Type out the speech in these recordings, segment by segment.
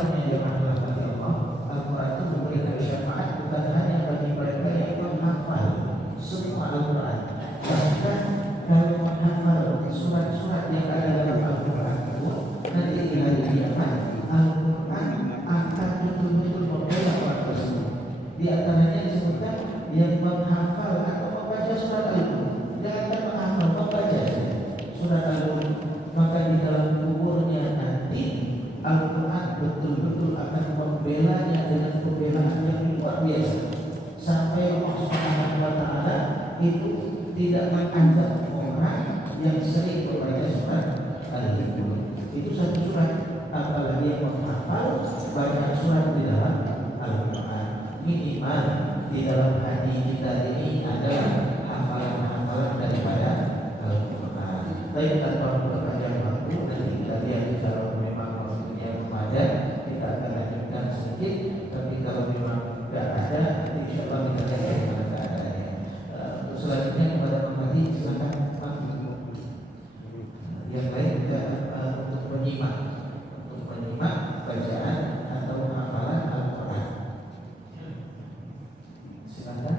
awalnya yang dirahmati Allah, Al-Quran itu memberikan syafaat bukan hanya bagi mereka yang menghafal semua Al-Quran. Bahkan kalau menghafal surat-surat yang ada dalam Al-Quran itu, nanti di hari kiamat Al-Quran akan betul-betul membela orang tersebut. Di antaranya disebutkan yang menghafal atau membaca surat Al-Quran, dia akan menghafal membaca surat Al-Quran, maka di dalam kuburnya nanti Al-Quran betul-betul akan membelanya dengan pembelaan yang luar biasa, sampai Allah Subhanahu wa Ta'ala itu tidak menganggap orang yang sering membaca surat Al-Quran. Itu satu surat, apalagi yang menghafal banyak surat di dalam Al-Quran. Minimal di dalam hati kita ini adalah hafalan-hafalan daripada Al-Quran. Baik, tanpa memperpanjang waktu, nanti kita lihat kalau memang waktunya memadai kita akan lanjutkan sedikit. Tapi kalau memang tidak ada, insya Allah kita lihat bagaimana keadaannya. Untuk selanjutnya kepada Pak Mati, silakan Pak. Yang lain juga untuk menyimak bacaan atau hafalan Al-Quran. Silakan.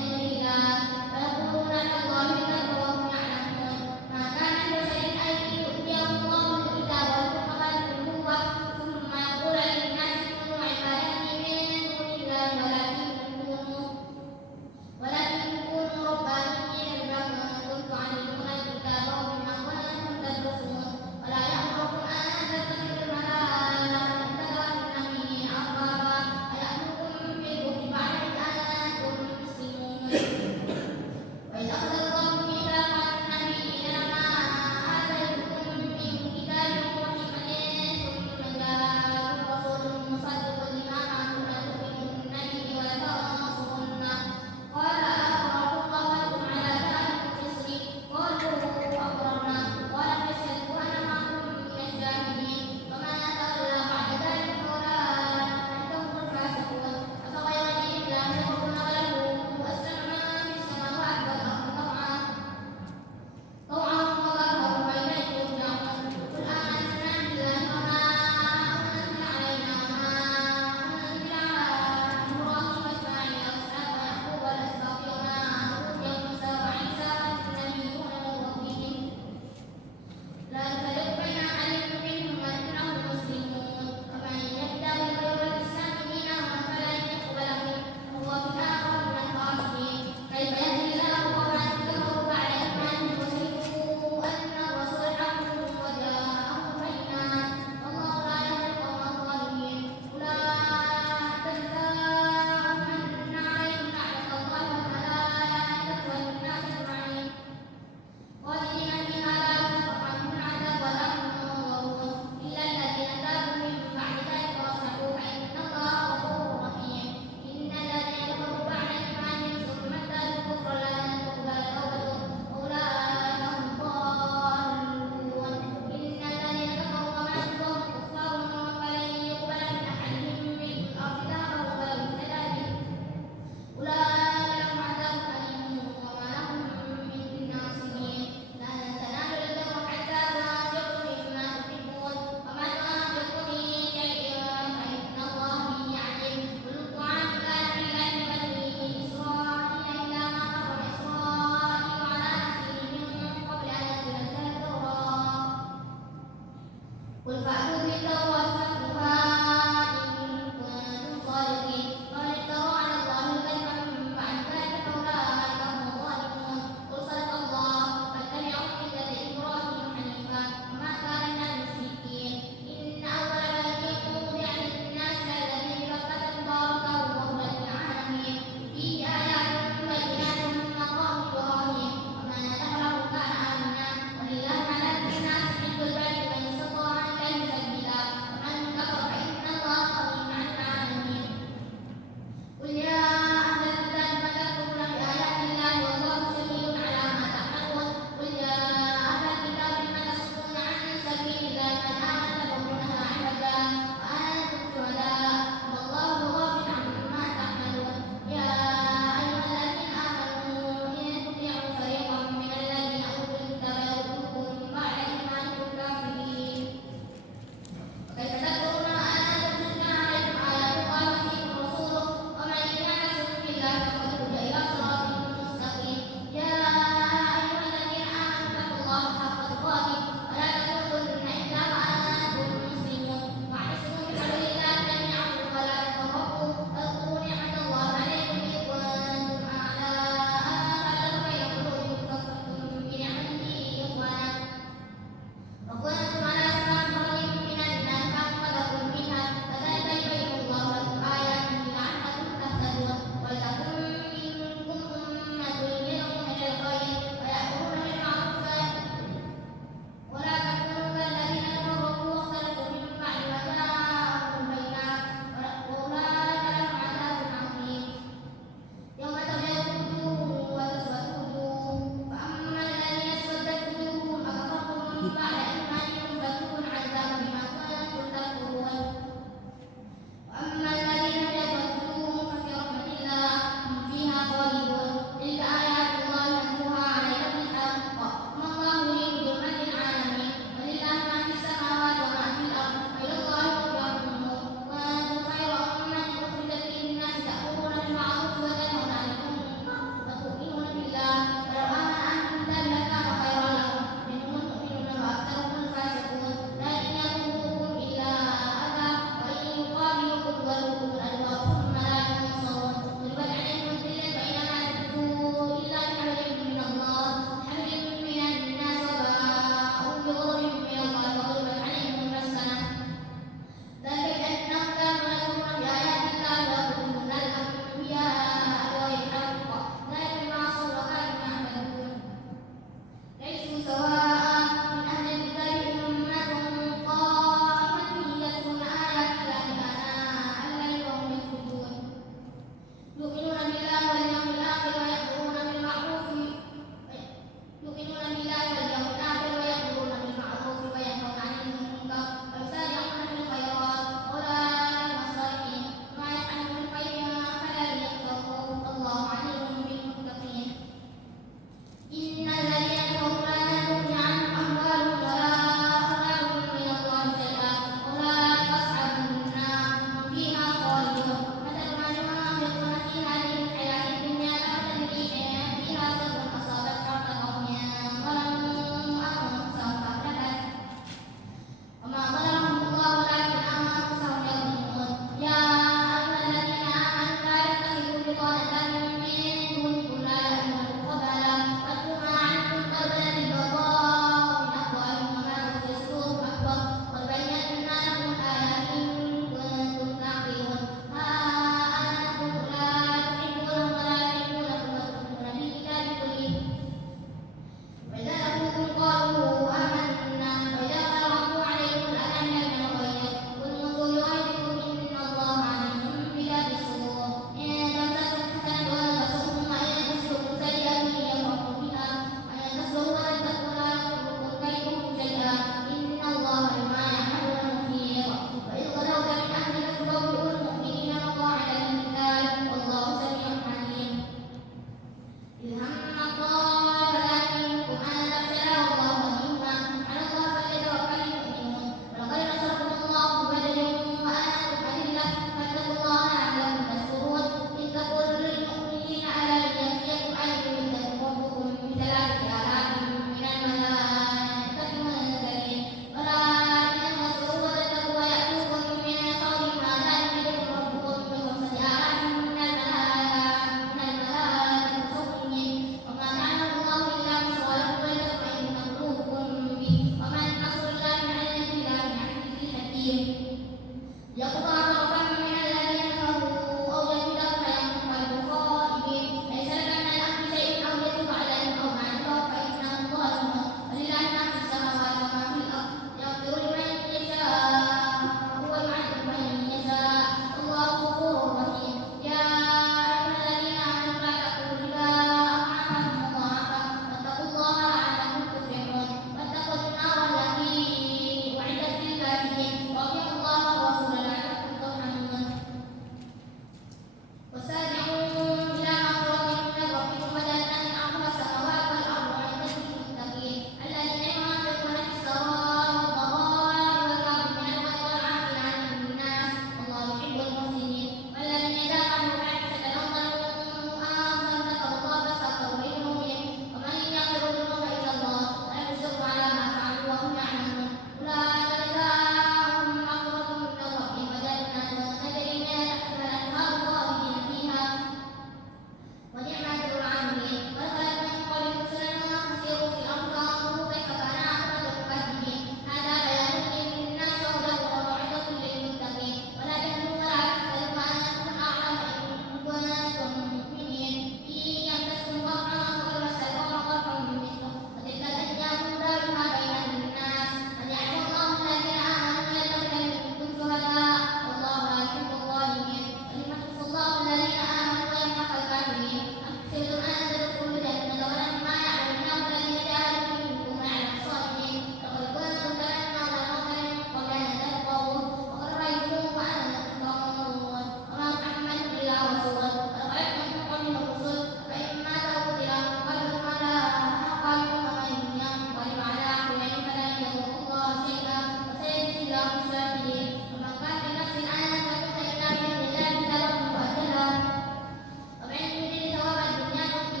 ومن يريد ثواب الدنيا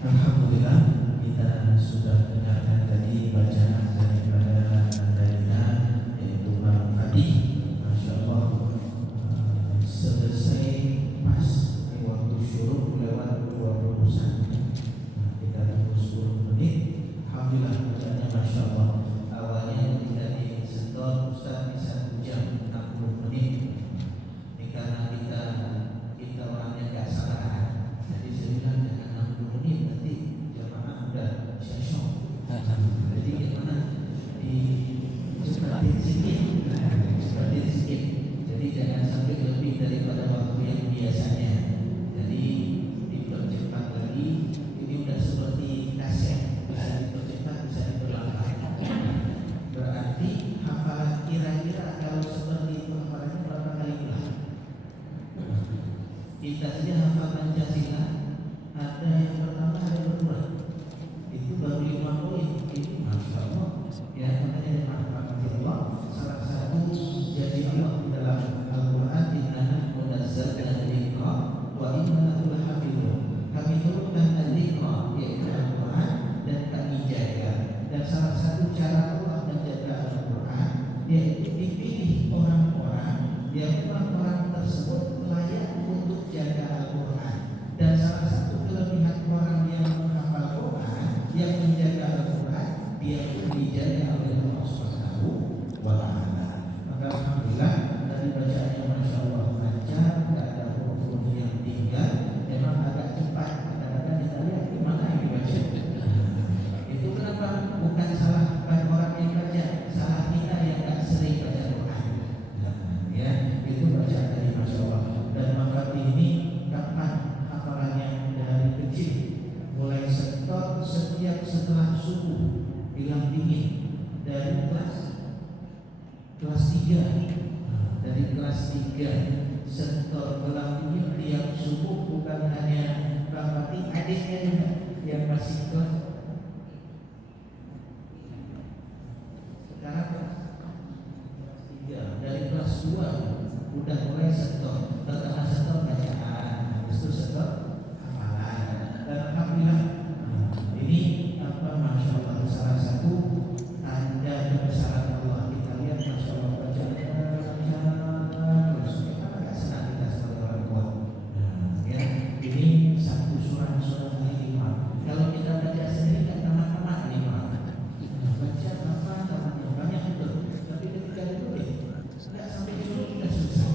Alhamdulillah kita sudah dengarkan tadi bacaan daripada Anda yaitu Bang Fadi. Masya Allah, selesai pas di waktu syuruk lewat 21. Kita tunggu 10 menit. Alhamdulillah bacaannya Masya Allah. Awalnya kita disetor Ustaz bisa 1 jam 60 menit. Ini karena kita orangnya nggak salah. Jadi saya bilang jangan 60 menit, nanti jamaah udah syok. Jadi gimana cepatin sedikit. Jadi jangan sampai lebih daripada waktu yang biasanya. Jadi dipercepat lagi. Ini udah seperti kaset, bisa dipercepat, bisa diperlambat. Berarti hafalan kira-kira kalau seperti itu hafalannya berapa kali ulang? Kita saja hafal Pancasila, ada yang pertama, ada yang kedua. Itu baru 5 poin. Itu Masya Allah. Ya, makanya Allah salah satu janji Allah di dalam Al-Quran, Inna munazzalna dzikra wa inna lahu lahafizun. Kami turunkan dzikra, yaitu Al-Quran, dan kami jaga. Dan salah satu cara Allah menjaga Al-Quran yaitu dipilih orang-orang yang orang-orang tersebut layak untuk jaga Al-Quran. Dan salah satu kelebihan orang yang menghafal Quran, yang menjaga Al-Quran, dia pun dijaga oleh Allah Subhanahu wa Ta'ala. Maka alhamdulillah dari bacaannya Masya Allah lancar, tidak ada huruf-huruf yang tinggal, memang agak cepat. Kadang-kadang kita lihat gimana yang dibaca. Itu kenapa? Bukan salah orang yang baca, salah kita yang tak sering baca Quran. Ya, itu bacaan dari Masya Allah. Dan maka ini kapan hafalannya dari kecil, mulai setor setiap setelah subuh, bilang dingin dari kelas 3. Dari kelas 3 setor belang dingin tiap subuh, bukan hanya Bang Fatih, adiknya juga yang masih kelas sekarang kelas 3. Dari kelas 2 udah mulai setor. Pertama setor bacaan, habis itu setor hafalan. Dan alhamdulillah ini Masya Allah salah satu tanda kebesaran Allah. Kita lihat Masya Allah bacaannya terus. Kita agak senang kita sebagai orang tua. Ya, ini satu surah lima. Kalau kita baca sendiri kan tamat-tamat 5. Baca apa tamatnya banyak betul. Tapi ketika ditulis tidak sampai suruh kita selesai.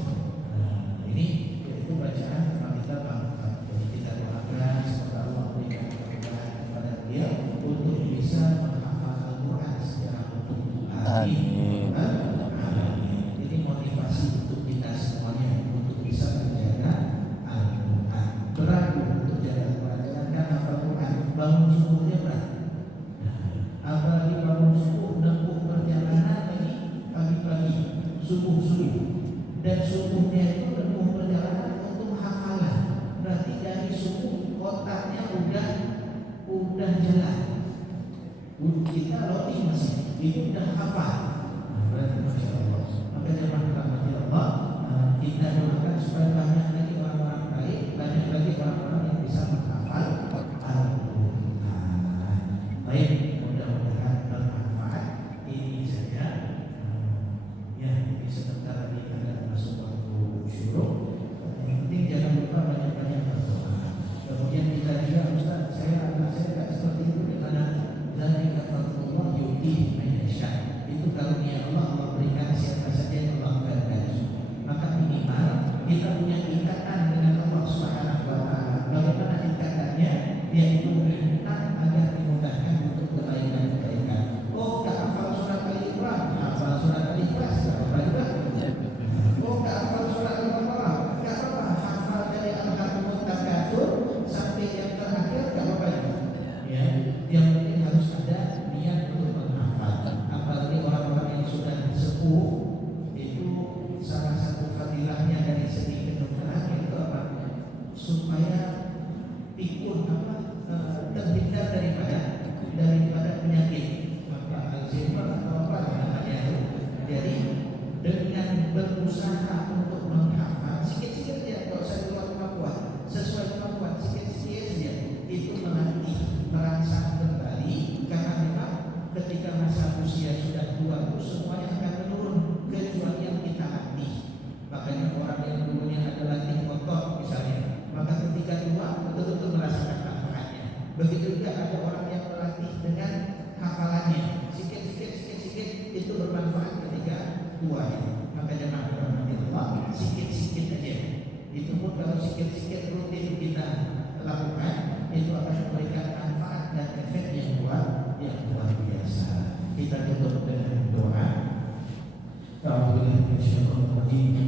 Ini yaitu bacaan kita bangga. Jadi kita doakan semoga Allah berikan kemudahan kepada dia untuk bisa menghafal Al-Quran secara utuh. Amin. Ini motivasi untuk kita semuanya untuk bisa menjaga Al-Quran. Berat untuk jaga Al-Quran. Jangan hafal Quran, bangun subuhnya berat. Apalagi bangun subuh, menempuh perjalanan lagi pagi-pagi, subuh. Dan subuhnya itu menempuh perjalanan untuk hafalan. Berarti dari subuh otaknya udah jalan. Kita loading masih, itu udah hafal. Berarti Masya Allah. Maka jemaah rahmati Allah, kita doakan supaya banyak lagi orang-orang baik, banyak lagi orang-orang yang bisa menghafal Al-Quran. Baik, mudah-mudahan bermanfaat. Ini saja. Ya, ini sebentar lagi akan masuk waktu syuruk. Yang penting jangan lupa banyak-banyak berdoa. Kemudian kita juga Ustaz, saya tidak seperti itu karena dari kafatullah yuti mayyasha. Itu karunia Allah berikan siapa saja yang Allah kehendaki. Maka minimal kita punya ikatan dengan Allah Subhanahu wa Ta'ala. Bagaimana ikatannya? Yaitu minta agar dimudahkan untuk kebaikan-kebaikan. Oh, tak hafal surat Al-Ikhlas, hafal surat Al-Ikhlas, tak apa juga. Oh, tak hafal surat Al-Baqarah, tak apa, hafal dari Al-Hakumut Takatsur sampai yang terakhir, tak apa juga. Ya, yang penting harus ada niat untuk menghafal. Apalagi orang-orang yang sudah sepuh, itu salah satu fadilahnya dari segi kedokteran itu apa? Supaya pikun Begitu juga ada orang yang melatih dengan hafalannya, sikit itu bermanfaat ketika tua ya. Maka jemaah Allah, sikit aja. Itu pun kalau sikit rutin kita lakukan, itu akan memberikan manfaat dan efek yang luar biasa. Kita tutup dengan doa.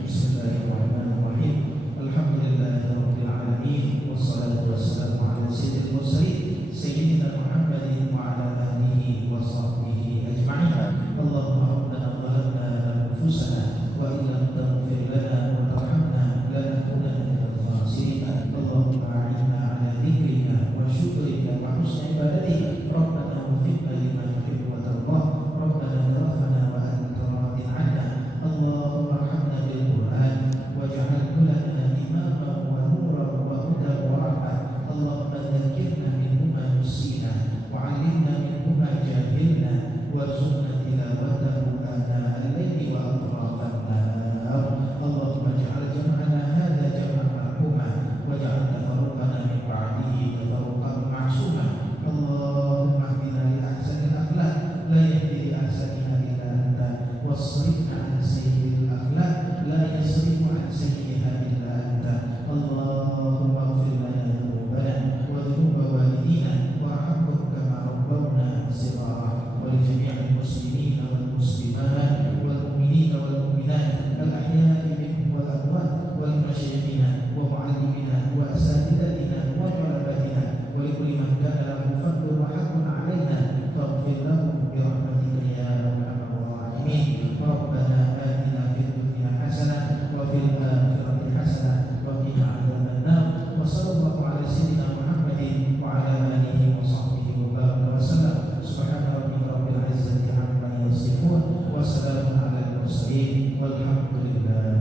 Bismillahirrahmanirrahim. Alhamdulillahirabbil alamin wassalatu wassalamu ala sayyidil mursalin sayyidina Muhammadin wa ala alihi wa sahbihi ajma'in. Allahumma rabbana zalamna anfusana wa illam taghfir lana wa tarhamna lanakunanna minal khasirin. Allahumma a'inna ala dzikrika wa syukrika wa husni ibadatik. Rabbana waffiqna lima tuhibbu wa tardah. Rabbana tawaffana wa anta radin 'anna. Allahumma arhamna bil Qur'an waj'alhu lana imaman wa nuran wa hudan wa rahmah. Allahumma dhakkirna minhu ma nusina wa 'allimna minhu ma jahilna warzuqna tilawatahu ana al-layli wa atrafan nahar. Allahumma ij'al jam'ana hadha jam'an marhuma waj'al tafarruqana min ba'dihi tafarruqan ma'suma. Allahumma ihdina li ahsanil akhlaq la yahdi li ahsaniha illa anta wasrifna an sayyi'il akhlaq la yasrifu an sayyi'iha illa anta. Allahumma ighfir lana dhunubana wa dhunuba walidina warhamhum kama rabbawna shighara. Wa li jami'il muslimina wal muslimat wal mu'minina wal mu'minat al ahya'i minhum wal amwat wal masyayikhina wa mu'allimina wa asatidatina wa talabatina wa li kulli man kana lahu fadlun wa haqqun 'alaina faghfir lahum bi rahmatika ya arhamar rahimin. Rabbana atina fid dunya hasanah wa fil akhirati hasanah wa qina adzaban nar. Wa sallallahu ala sayyidina Muhammadin wa ala alihi wa sahbihi wa baraka wa sallam. Subhana rabbika rabbil izzati amma yasifun wa salamun ala al mursalin walhamdulillah.